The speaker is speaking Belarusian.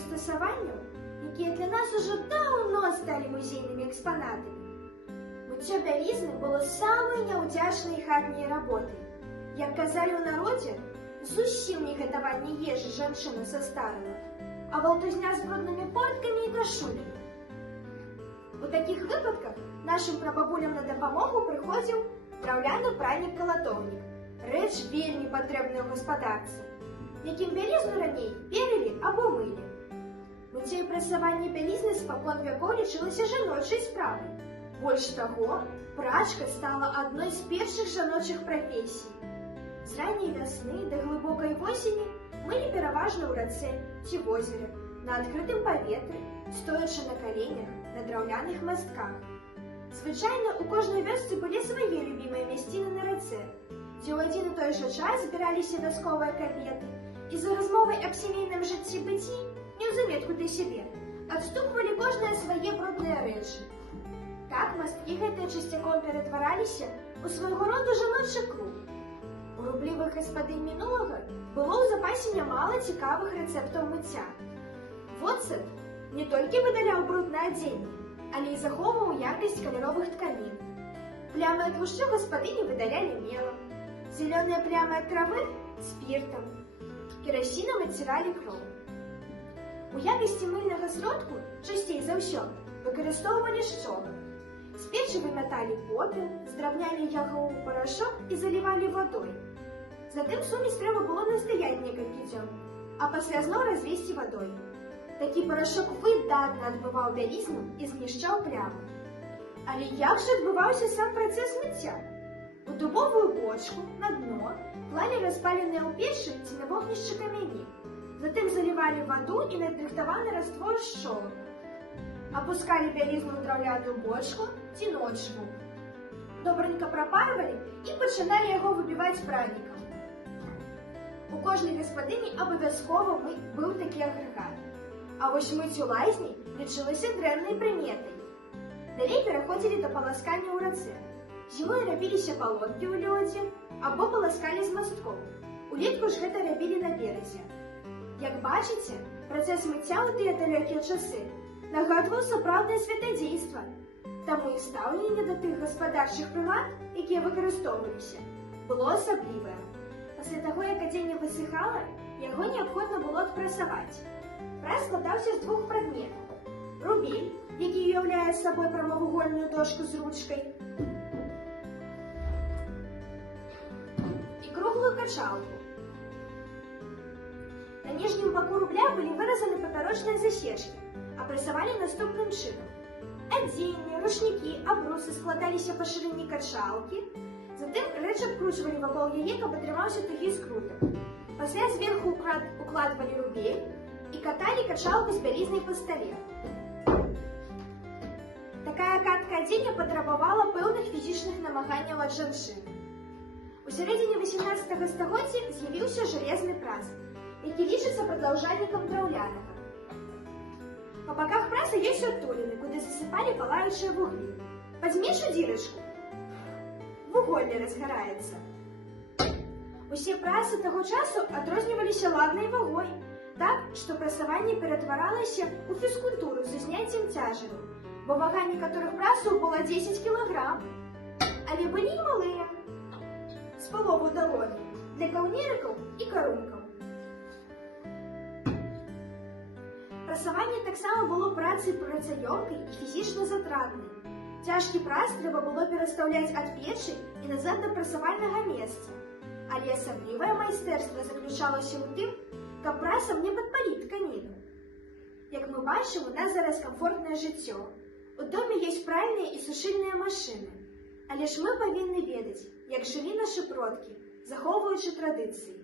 прыстасаванняў, якія для нас ужо даўно сталі музейнымі экспанатамі. Мыццё бялізны было самай няўдзячнай хатняй работай. Як казалі ў народзе, зусім не гатаванне ежы жанчыны са старага, а валтузня з бруднымі порткамі і кашулямі. У такіх выпадках нашым прабабулям на дапамогу прыходзіў драўляны пральнік-калатоўнік, рэч вельмі патрэбная ў гаспадарцы, якім бялізну раней перылі або мылі. Мыццё і прасаванне бялізны спакон вякоў лічылася жаночай справай. Больш таго, прачка стала адной з першых жаночых прафесій. З ранняй вясны да глыбокай восені мылі пераважна ў рацэ ці возеры, на адкрытым паветры, стоячы на каленях, на драўляных мастках. Звычайна у кожнай вёсцы былі свае любімыя мясціны на рацэ, дзе ў адзін і той жа час збіраліся вясковыя кабеты і за размовай аб сямейным жыцці-быцці, неўзаметку для сябе, адстуквалі кожнае свае брудныя рэчы. Так масткі гэтыя часцяком ператвараліся ў свайго роду жаночы клуб. У рублівых гаспадынь мінулага было ў запасе нямала цікавых рэцэптаў мыцця. Воцат не толькі выдаляў бруднае адзенне, але і захоўваў якасць каляровых тканін. Плямы ад лушчу гаспадыні выдалялі мелам, зялёныя плямы ад травы – спіртам, керасінам адціралі кроў. У якасці мыльнага сродку часцей за ўсё выкарыстоўвалі шчолак. З печы вымяталі попел, здрабнялі яго ў парашок і залівалі вадой. Затым сумесь трэба было настаяць некалькі дзён, а пасля зноў развесці вадой. Такі парашок выдатна адмываў бялізну і знішчаў плямы. Але як жа адбываўся сам працэс мыцця? У дубовую бочку на дно клалі распаленыя ў печы ці на вогнішчы камяні. Затым залівалі ваду і надрыхтаваны раствор шчолаку. Апускалі бялізну ў драўляную бочку ці ночву. Добранька прапарвалі і пачыналі яго выбіваць пральнікам. У кожнай гаспадыні абавязкова быў такі агрэгат. А вось мыць у лазні лічылася дрэннай прыметай. Далей пераходзілі да паласкання ў рацэ. Зімой рабіліся палонкі ў лёдзе або паласкалі з масткоў. Улетку ж гэта рабілі на беразе. Як бачыце, працэс мыцця ў тыя далёкія часы нагадваў сапраўднае святадзейства. Таму і стаўленне да тых гаспадарчых прылад, якія выкарыстоўваліся, было асаблівае. Пасля таго, як адзенне высыхала, яго неабходна было адпрасаваць. Прас складаўся з двух прадметаў: рубель, які уяўляе сабой прамавугольную дошку з ручкай, і круглую качалку. На ніжнім баку рубля былі выразаны папярочныя засечкі, а прасавалі наступным чынам. Адзенне, рушнікі, абрусы складаліся па шырыні качалкі, затым рэч адкручвалі вакол яе, каб атрымаўся тугі скрутак. Пасля зверху укладвалі рубель і каталі качалку з бялізнай па стале. Такая катка адзення патрабавала пэўных фізічных намаганняў ад жанчыны. У сярэдзіне 18 стагоддзя з'явіўся жалезны прас, які лічыцца прадаўжальнікам драўлянага. Па баках праса ёсць адтуліны, куды засыпалі палаючыя вуглі. Падзьмеш у дзірачку? Вуголле разгараецца. Усе прасы таго часу адрозніваліся ладнай вагой, так, што прасаванне ператваралася ў фізкультуру з зняццем цяжару, бо вага некаторых прасаў была 10 кілаграм. Але былі і малыя, з палову далоні, для каўнерыкаў і карункаў. Прасаванне таксама было працай працаёмкай і фізічна затратнай. Цяжкі прас трэба было перастаўляць ад печы і назад да прасавальнага месца. Але асаблівае майстэрства заключалася ў тым, каб прасам не падпаліць тканіну. Як мы бачым, у нас зараз камфортнае жыццё. У доме ёсць пральныя і сушыльныя машыны. Але ж мы павінны ведаць, як жылі нашы продкі, захоўваючы традыцыі.